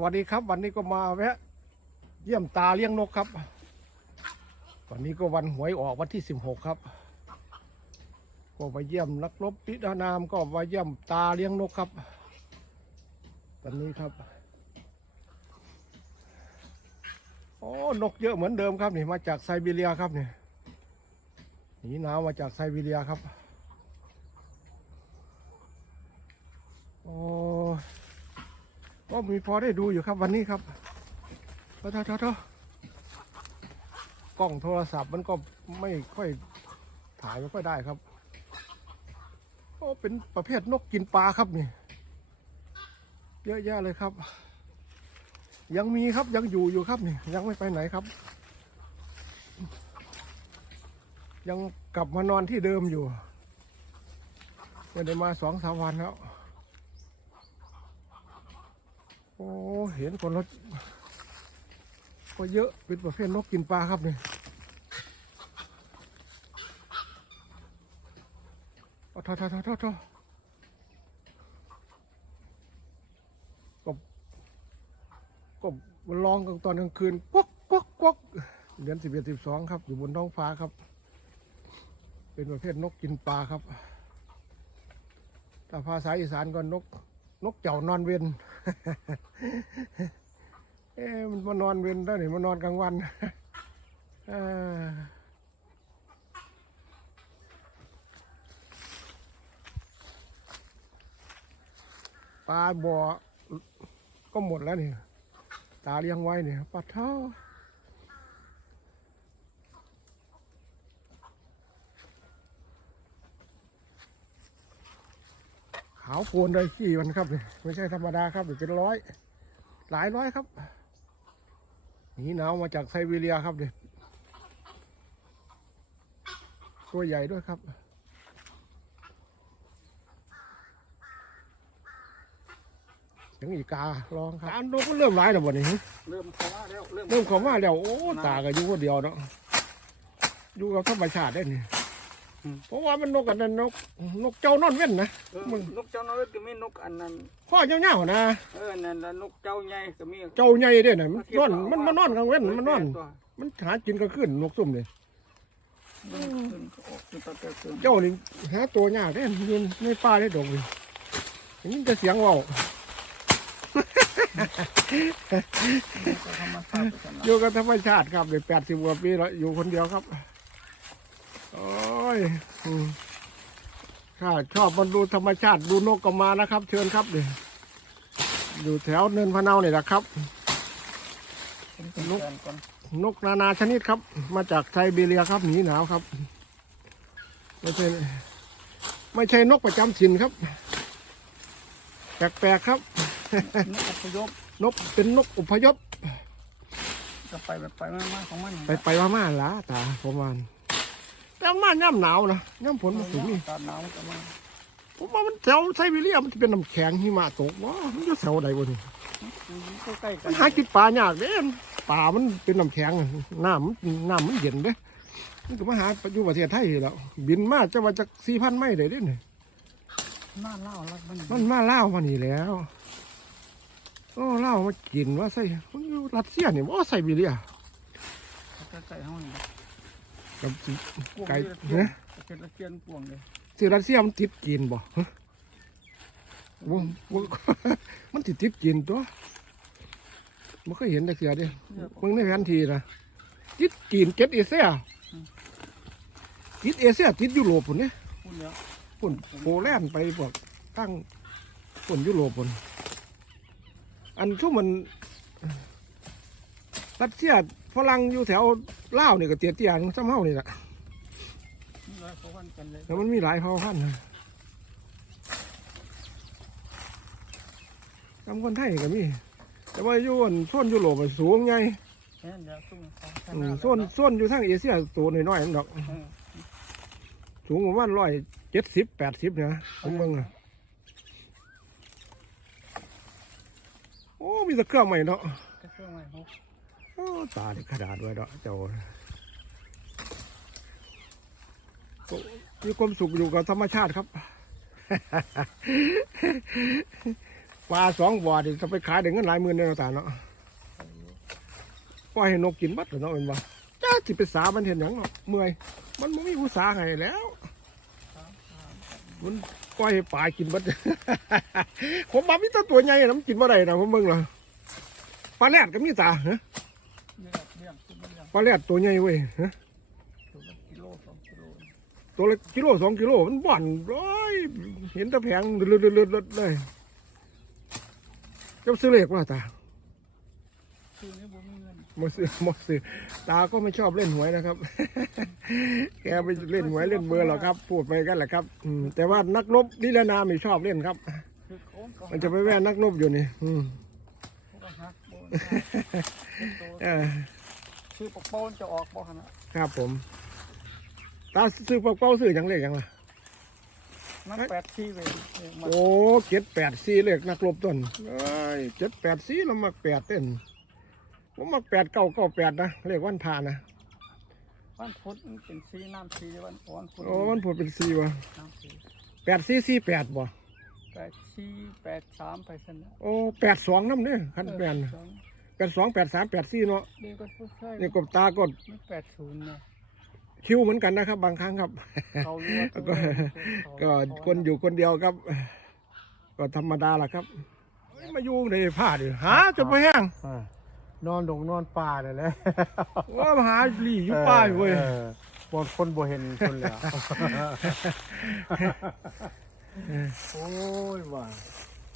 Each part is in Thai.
วัสดีครับ วันนี้ก็มาแวะเยี่ยมตาเลี้ยงนกครับ วันนี้ก็วันหวยออกวันที่สิบหกครับ ก็มาเยี่ยมนักรบพิธานามก็มาเยี่ยมตาเลี้ยงนกครับวันนี้ครับโอ้นกเยอะเหมือนเดิมครับนี่มาจากไซบีเรียครับนี่หนีหนาวมาจากไซบีเรียครับโอ้ ก็มีพอได้ดูอยู่ครับวันนี้ครับเท่าเท่าเท่าเท่ากล้องโทรศัพท์มันก็ไม่ค่อยถ่ายไม่ค่อยได้ครับโอ้เป็นประเภทนกกินปลาครับนี่ เยอะแยะเลยครับ ยังมีครับยังอยู่อยู่ครับนี่ ยังไม่ไปไหนครับ ยังกลับมานอนที่เดิมอยู่ไม่ได้มาสองสามวันแล้ว โอ้เห็นคนรถก็เยอะเป็นประเภทนกกินปลาครับนี่โอ้ทอทอทอทอทอก็มันร้องกันตอนกลางคืนกวักกวักกวักเดือนสิบเอ็ดสิบสองครับ อยู่บนท้องฟ้าครับ เป็นประเภทนกกินปลาครับ ถ้าภาษาอีสานก็นก นกเจ้านอนเวนเอ๊มันมานอนเวนได้หนิมานอนกลางวันปลาบ่อก็หมดแล้วนี่ตาเลี้ยงไว้เนี่ยปัดเท้าาวโพลนเลยขี้มันครับนี่ไม่ใช่ธรรมดาครับนี่เป็นร้อย หลายร้อยครับหนีหนาวมาจากไซบีเรียครับเนี่ยตัวใหญ่ด้วยครับยังอีกาลองครับการดูก็เริ่มร้ายแล้ววันนี้เริ่มเข้ามาแล้วเริ่มเริ่มเข้ามาแล้วโอ้ตาก็อยู่คนเดียวเนาะอยู่กับธรรมชาติได้นี่ เพราะว่ามันนกกันนั่นนกนกเจ้านอนเว้นนะเออมึงนกเจ้าน้อยก็มีนกอันนั้นข้อยาวๆนะเออนั่นละนกเจ้าใหญ่ก็มีเจ้าใหญ่เด้น่ะมันนอนมันมานอนกลางเว้นมันนอน มันหากินกลางคืนนกซุ่มนี่มันขึ้นเขาออกคือตะเกียบขึ้นเจ้านี่หาตัวยากเด้อยู่ในป่าในดงนี่ยินแต่เสียงเว้าก็ธรรมชาติไปกันอยู่กับธรรมชาติครับเลยแปดสิบกว่าปีแล้วอยู่คนเดียวครับ โอ้ยอืมถ้าชอบมันดูธรรมชาติดูนกก็มานะครับ เชิญครับดิอยู่แถวเนินพะเนาเนี่ยแหละครับ นกก่อนนกนานาชนิดครับ มาจากไซบีเรียครับหนีหนาวครับ ไม่ใช่ไม่ใช่นกประจำถิ่นครับ แปลกๆครับ นกอพยพนกเป็นนกอพยพจะไปแบบไปมาๆของมัน ไปไปมามาๆละตาประมาณ แต่มาย่ำหนาวนะย่ำฝนมาถึงนี่ตาหนาวก็มาผมว่ามันแถวไซบีเรียมันจะเป็นน้ำแข็งหิมะตกว่ามันจะแถวใดวะนี่ใกล้ๆกัมันนหากินปลายากเด้ป่ามันเป็นน้ำแข็งอะน้ำมันน้ำมันเย็นเด้มันก็มาหาอยู่ประเทศไทยนี่แหล้วบินมาจะว่าจากสี่พันไม้ได้เด้เนี่ยหน้าเล่ารักมันมันมาเล่าวมานี่แล้วโอ้เล่าวมากินว่าใส่มันอยู่รัสเซียนี่ว่าไซบีเรีย ใกล้ๆห้องนี้ กับพวกไก่นี้นะเจ็ดละเกียนป่วงเลยสิรัสเซียมันติดจีนบ่ฮะบ่บ่มันติดติดจีนตัวมันก็เห็นแต่เสียเดิมึงในแผนที่นะติดจีนเก็ตเอเชียติดเอเชียติดยุโรปพุ่นเนี่ยพูดแล้วพุ่นโปแลนด์ไปพวกตั้งพุ่นยุโรปพุ่นอันทุกมันรัสเซียฝรั่งอยู่แถว ลาวนี่ก็เตี้ยเตี้ยๆซ้ำเฮานี่แหละนี่ร้อยเขาวันกันเลยแต่มันมีหลายเผ่าพันธุ์นะทำคนไทยก็มี แต่ว่าอยู่อันโซนยุโรปอะสูงไงเนี่ยเดี๋ยวซุ่มเขาชอืนะมโซนโซนอยู่ทางเอเชียตัวน้อยๆนั่นดอกเออสูงประมาณร้อยเจ็ดสิบแปดสิบนะผมเบิ่งอะโอ้ มีแตะเครื่องใหม่เนาะก็เครื่องไม้หก โอ้ตาขนาดไว้เนาะเจ้ามีความสุขอยู่กับธรรมชาติครับปลาสองบอที่จะไปขายได้เงินหลายหมื่นเนี่ยเนาะตาเนาะปล่อยให้นกกินบัดเหรเนาะเป็นบ่จ้าสิไปสามันเห็นหยังเนาะเมื่อย มันบ่มีผู้สาให้แล้ว มันปล่อยให้ปลากินบัดผมมามีแตัวตัวใหญ่นะมันกินบ่ได้นะผมเบิ่งเหรอปลาแรดก็มีตาฮะ ปลาแรดตัวใหญ่เว้ยฮะตัวละกิโลสองกิโลตัวละกิโลสองกิโลมันบ่อนร้อยเห็นแตะแผงเลือดเลือดเลือดเลยเจ้าซื้อเลขว่าตาคือนี้บ่มีเงินหมดซื้อหมดซื้อตาก็ไม่ชอบเล่นหวยนะครับ แกไปเล่นหวยเล่นเบอร์หรอกครับ พูดไปกันแหละครับอืมแต่ว่านักรบนิรนามนี่ชอบเล่นครับคือโคนก็มันจะไปแว่นักรบอยู่นี่ อืม เขาก็หักโบนตัวเออชื่อปกโปนจะออกบ่ขนาดครับผมตาซื้อเป้าซื้ออย่างเลขอย่างล่ะมันแปดที่เวยมันโอ้เจ็ดแปดสี่เลขนักรบต้นเอ้ยเจ็ดแปดสี่เรามักแปดเต้นผมมักแปดเก้าเก้าแปดนะเลขวันพานะวันพุธมันเป็นสีน้ำสีวันวันพุธโอ้มันพูดเป็นสี่วะน้ำสีแปดสี่สี่แปดบ่แปดสี่แปดสามไปสนะโอ้แปดสองน้ำเนี่ยคันแปดเออสองแป ดสองแปดสามแปดสี่เนาะนี่ก็ผู้ชายนี่กบตากดไม่แปดศูนย์นะคิวเหมือนกันนะครับ บางครั้งครับ เขาเรียกก็ก็คนอยู่คนเดียวครับ ก็ธรรมดาล่ะครับเฮ้ยมาอยู่ในผ้าดิหาจนไปแห้งอ่านอนดงนอนป่าเนี่ยแหละว่ามาหาหลี่อยู่ป้ายเว้ยออบนคนบ่เห็นคนแล้ว โอ้ยว่า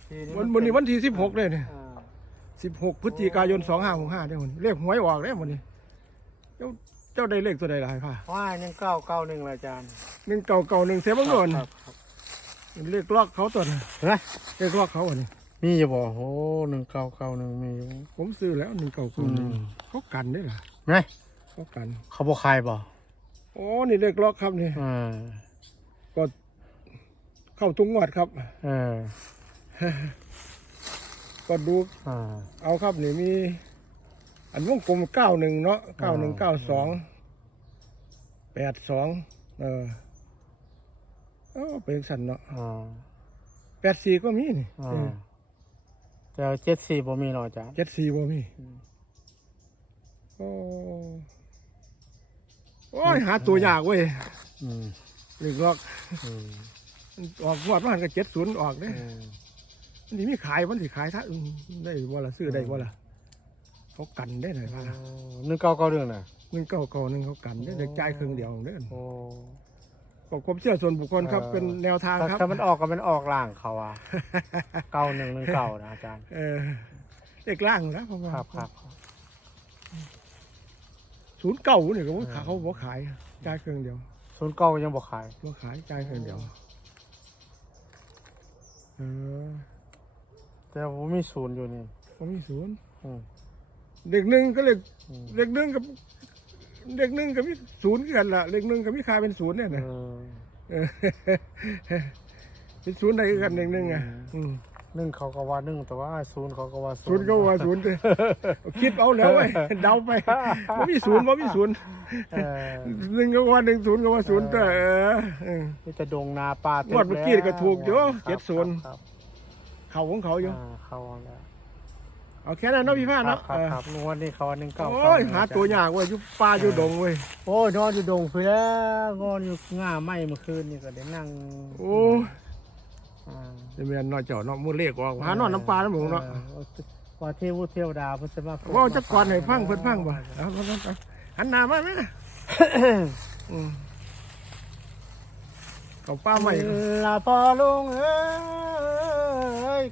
ทีวันวันนี้วันที่สิบหกเลยเนี่ย อ่า สิบหกพฤศจิกายนสองห้าหกห้าเนี่ยมันเลขหวยออกเลยวันนี้เจ้าเจ้าได้เลขตัวใดล่ะผ้าว่ายังเก้าเก้าหนึ่งละอาจารย์หนึ่งเก่าเก่าหนึ่งเสียบ้างก่อนครับครับเลขล็อกเขาตัวน่ะเฮ้ยเลขล็อกเขาอันนี้มีอยู่บ่โอ้หนึ่งเก้าเก้าหนึ่งมีอยู่ ผมซื้อแล้วหนึ่งเก่าอืเก่าหนึ่งมเขากันได้ล่ะไงเขากันเขาบ่ขายบ่โอ้นี่เลขล็อกครับนี่อ่าก็เข้าทุงงวดครับ เออ ก็ดูอ่า เอาครับนี่มี อันวงกลมเก้าหนึ่งเนาะเก้าหนึ่งเก้าสองแปดสองเออเออเป็นสันเนาะอ่าแปดสี่ก็มีนี่อ่าแต่เจ็ดสี่บ่มีหรอกอาจารย์ เจ็ดสี่บ่มีอืม โอ้โอ้ยหาตัวยากเว้ยอืมหนึ่งล็อกอืมออกงวดมันก็เจ็ดศูนย์ออกเด้ อืม มันสิมีขายมันสิขายถ้าอืมได้บ่ละซื้อได้บ่ละเขากันได้หน่อยว่าโอ้หนึ่งเก้าเก้าเรื่องน่ะเงินเก่าเก่าๆหนึงเขากันได้เด็กจ่ายครึ่งเดียวเด้อโอ้ก็ความเชื่อส่วนบุคคลครับเออเป็นแนวทางถ้าครับถ้ามันออกก็มันออกล่างเขาอะเก้าหนึ่งหนึ่งเก้านะอาจารย์เออเด็กล่างนะผมว่าครับครับศูนย์เก่าเนี่ยก็ว่าเขาบอกขายจ่ายครึ่งเดียวศูนย์เก้ายังบอกขายบอกขายจ่ายครึ่งเดียวเออ แต่ผมมีศูนย์อยู่นี่ผมมีศูนย์อืมเด็กหนึ่งก็เล็กอืมเด็กหนึ่งกับเด็กหนึ่งกับมีศูนย์กันละเด็กหนึ่งกับมีค่าเป็นศูนย์เนี่ยเอนะอเออเป็นศูนย์ใดกันเด็กหนึ่งอะอืมหนึ่งเขาก็ว่าหนึ่งแต่ว่าศูนย์เขาก็ว่าศูนย์ก็ว่าศูนย์เด้อคิดเอาแล้วไว้ยเดาไปว่ามีศูนย์ว่ามีศูนย์เออ หนึ่งก็ว่าหนึ่งศูนย์ก็ว่าศูนย์แต่เออเออมีแต่ดงนาป่าต็งวดเมื่อกี้ก็ถูกอยู่ครับเจ็ดศูนย์ครับ เขาของเขาอยู่ อ่าเขาแล้วเอาแค่นั้นเนาะพี่พาครัเนาะบครับเออครับงวดนี้เขาว่าหนึ่งเก้าโอ้ยหาตัวยากเว้ยอยู่ป่าอยู่ดงเว้ย โอ้ยนอนอยู่ดงคือแล้วนอนอยู่ง่าไหมเมื่อคืนนี่ก็ได้นั่งโอ้อ่า จะมีอันน้อยเจ้าเนาะมือเล็กออกหานอนน้ำปลาน้ำหมูเนาะออว่าเทวเทวดาเพิ่นจะมาว่าจะก่อนให้พังเพิ่นพังบ่เอาเอาเอาเอาหันหน้ามาไหมอืมเขาป้าใหม่ ลาพอลุงเอ้ย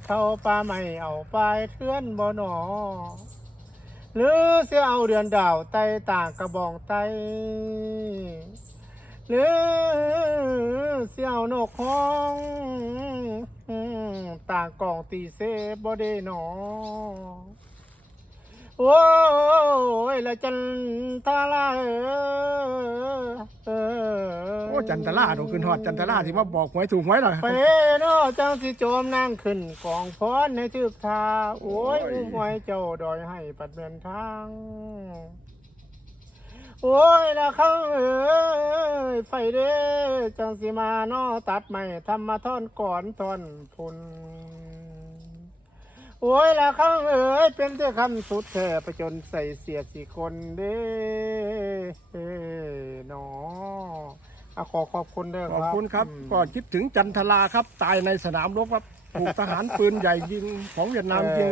เขาป่าใหม่เอาไปเทือนบ่หนอ หรือเสียเอาเดือนดาวไต่ต่างกระบองไตหรือเสียเอานกห้องต่างกองตีเซบ่ได้หนอโอ้ยละจันทาลาเออ เออโอ้จันทราโดขึ้นฮอดจันทราที่มาบอกหวยถูกหวยล่ะไปเนอจังสิโจมนั่งขึ้นกองพรในทึกทาโอ้ยโอ้ยอุ้มไว้เจ้าดอยให้ปัดเบือนทางโอ้ยละเขาเอ้ยไฟเด้จังสิมานอตัดใหม่ทำมาท่อนก่อนท่อนพุน โอ้ยละข้งเอ๋ยเป็นแต่คำสุดแท้ประจนใส่เสียสี่คนเด้เอ้หนออะขอขอบคุณเด้อขอบคุณครับม ก็คิดถึงจันทราครับ ตายในสนามรบครับถูกทหารปืนใหญ่ยิงของเวียดนามยิง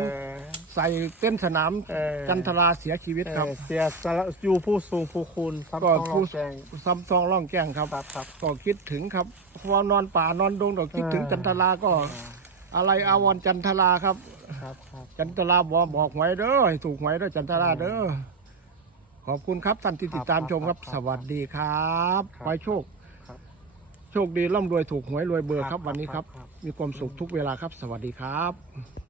ใส่เต้นสนามเออ จันทราเสียชีวิตครับ เออเสียสละอยู่ผู้สูงผู้คุณครับก็ต้องผู้รองแจ้งซ้ำซองร่องแก้งครับ ครับครับ ก็คิดถึงครับพอนอนป่านอนดงก็คิดถึงจันทราก็ อะไรอาวรณ์จันทราครับ ครับครับจันทราบอกบอกหวยเด้อให้ถูกหวยเด้อจันทราเด้อขอบคุณครับท่านที่ติดตามชมครับ สวัสดีครับขอให้โชค โชคดีร่ำรวยถูกหวยรวยเบอร์ครับวันนี้ครับ มีความสุขทุกเวลาครับ สวัสดีครับ